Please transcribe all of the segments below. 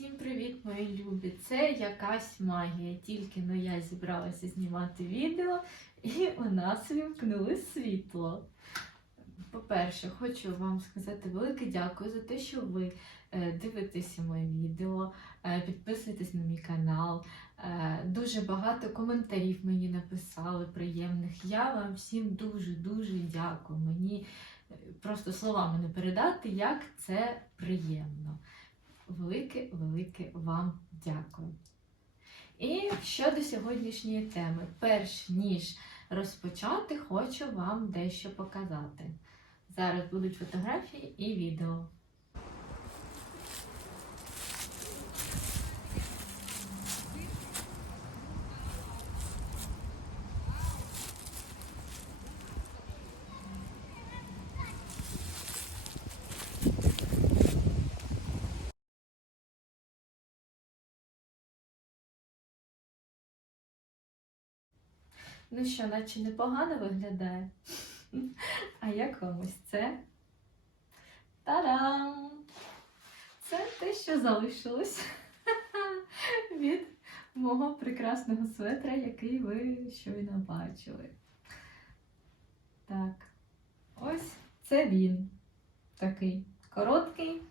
Всім привіт, мої любі! Це якась магія. Тільки но я зібралася знімати відео, і у нас вімкнули світло. По-перше, хочу вам сказати велике дякую за те, що ви е, дивитеся моє відео, е, підписуєтесь на мій канал. Е, Дуже багато коментарів мені написали приємних. Я вам всім дуже-дуже дякую. Мені просто словами не передати, як це приємно. Велике, велике вам дякую. І щодо сьогоднішньої теми, перш ніж розпочати, хочу вам дещо показати. Зараз будуть фотографії і відео. Ну що, наче непогано виглядає. А як вам ось це? Та-дам! Це те, що залишилось від мого прекрасного светра, який ви щойно бачили. Так, ось це він. Такий короткий,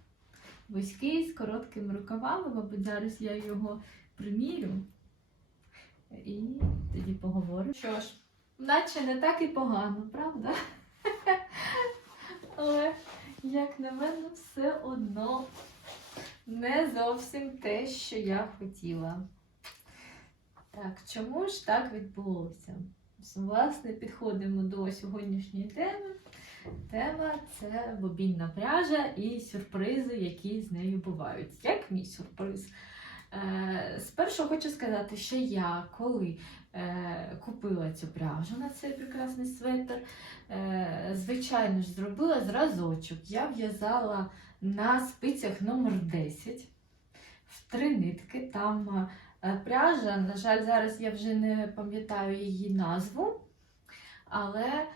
вузький, з короткими рукавами. Мабуть, зараз я його примірю. І тоді поговоримо. Що ж, наче не так і погано, правда? Але, як на мене, все одно не зовсім те, що я хотіла. Так, чому ж так відбулося? Власне, підходимо до сьогоднішньої теми. Тема це бобінна пряжа і сюрпризи, які з нею бувають. Як мій сюрприз? Е, Спершу хочу сказати, що я коли е, купила цю пряжу на цей прекрасний светр, е, звичайно ж, зробила зразочок. Я в'язала на спицях номер 10 в три нитки. Там пряжа, на жаль, зараз я вже не пам'ятаю її назву, але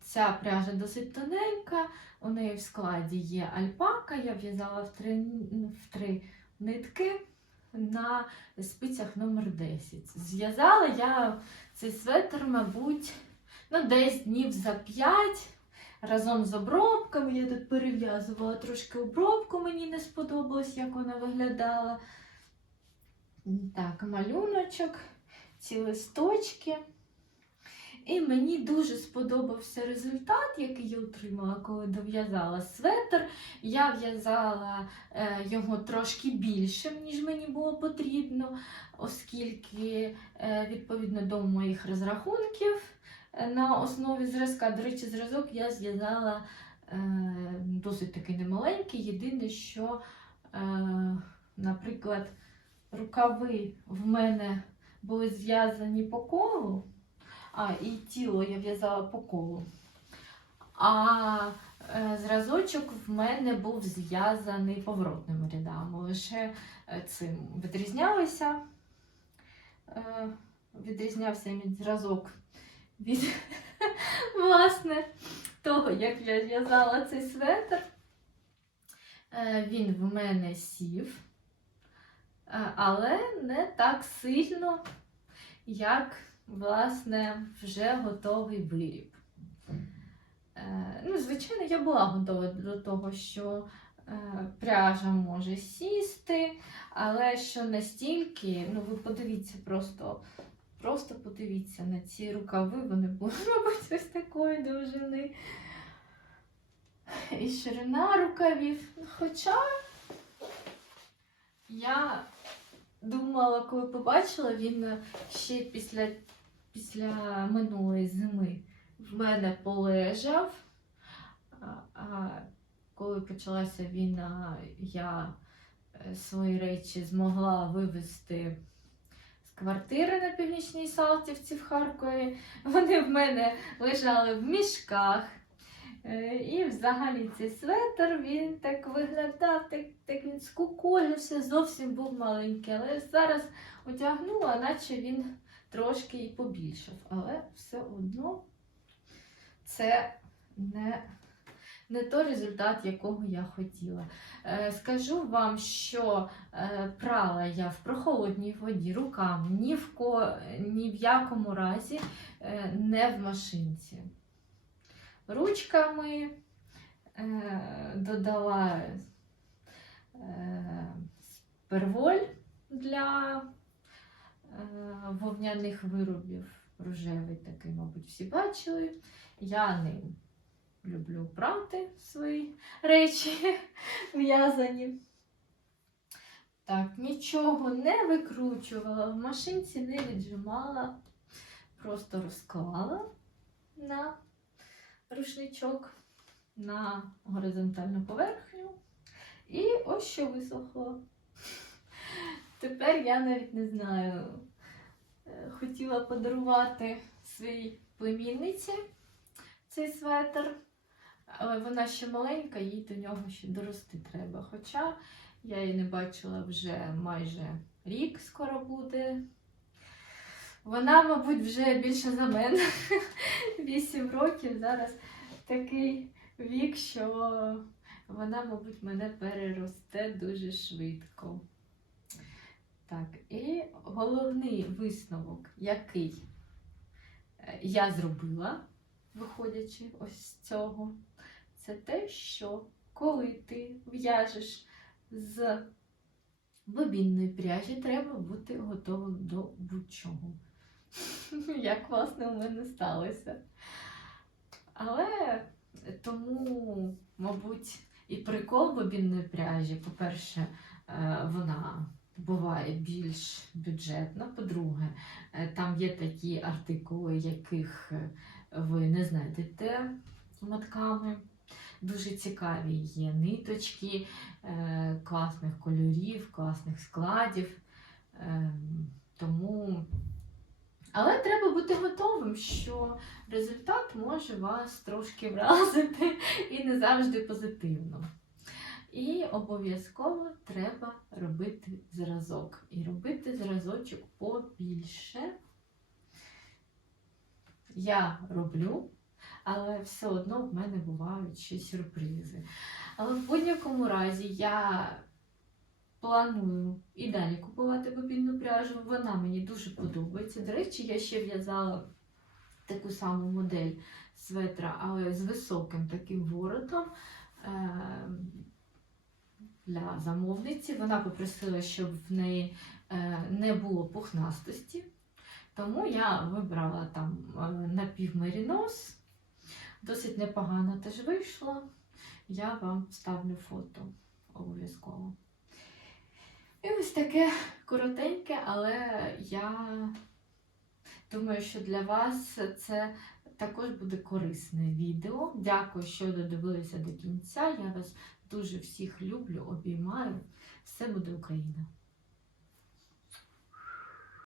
ця пряжа досить тоненька, у неї в складі є альпака, я в'язала в три, в три нитки на спицях номер 10. Зв'язала я цей светр, мабуть, ну, десь днів за 5. Разом з обробками я тут перев'язувала трошки обробку, мені не сподобалось, як вона виглядала. Так, малюночок, ці листочки. І мені дуже сподобався результат, який я отримала, коли дов'язала светр. Я в'язала е, його трошки більшим, ніж мені було потрібно, оскільки, е, відповідно до моїх розрахунків, е, на основі зразка, до речі, зразок я зв'язала досить таки немаленький. Єдине, що, наприклад, рукави в мене були зв'язані по колу. А, і тіло я в'язала по колу. А е, зразочок в мене був зв'язаний поворотними рядами. Лише е, цим відрізнялися. Е, відрізнявся мій зразок від власне того, як я в'язала цей светр. Він в мене сів, але не так сильно, як власне, вже готовий виріб. Е, ну, Звичайно, я була готова до того, що е, пряжа може сісти, але що настільки, ну ви подивіться, просто просто подивіться на ці рукави, вони були, мабуть, ось такої довжини. І ширина рукавів. Хоча я думала, коли побачила, він ще після після минулої зими в мене полежав. А, коли почалася війна, я е, свої речі змогла вивезти з квартири на північній Салтівці в Харкові. Вони в мене лежали в мішках. Е, І взагалі цей светр він так виглядав, так, так він скукожився, зовсім був маленький. Але зараз одягнула, наче він трошки і побільшав, але все одно це не, не той результат, якого я хотіла. Е, Скажу вам, що е, прала я в прохолодній воді руками, ні в, ко, ні в якому разі е, не в машинці. Ручками додала перволь для вовняних виробів. Рожевий такий, мабуть, всі бачили. Я ним люблю прати свої речі в'язані. Так, нічого не викручувала, в машинці не віджимала, просто розклала на рушничок на горизонтальну поверхню. І ось що висохло. Тепер я навіть не знаю. Е, Хотіла подарувати своїй племінниці цей светр, але вона ще маленька, їй до нього ще дорости треба. Хоча я її не бачила вже майже рік скоро буде. Вона, мабуть, вже більше за мене. 8 років зараз такий вік, що вона, мабуть, мене переросте дуже швидко. Так, і головний висновок, який е, я зробила, виходячи ось з цього, це те, що коли ти в'яжеш з бобінної пряжі, треба бути готовим до будь-чого. Як власне у мене сталося. Але тому, мабуть, і прикол бобінної пряжі, по-перше, е, вона буває більш бюджетна. По-друге, е, там є такі артикули, яких е, ви не знайдете мотками. Дуже цікаві є ниточки е, класних кольорів, класних складів. Е, тому... Але треба бути готовим, що результат може вас трошки вразити і не завжди позитивно. І обов'язково треба робити зразок. І робити зразочок побільше. Я роблю, але все одно в мене бувають ще сюрпризи. Але в будь-якому разі я планую і далі купувати бобінну пряжу. Вона мені дуже подобається. До речі, я ще в'язала таку саму модель светра, але з високим таким воротом. Для замовниці вона попросила, щоб в неї е, не було пухнастості, тому я вибрала там е, напівмерінос. Досить непогано теж вийшло. Я вам ставлю фото обов'язково. І ось таке коротеньке, але я думаю, що для вас це також буде корисне відео. Дякую, що додивилися до кінця. Я вас дуже всіх люблю, обіймаю. Все буде Україна!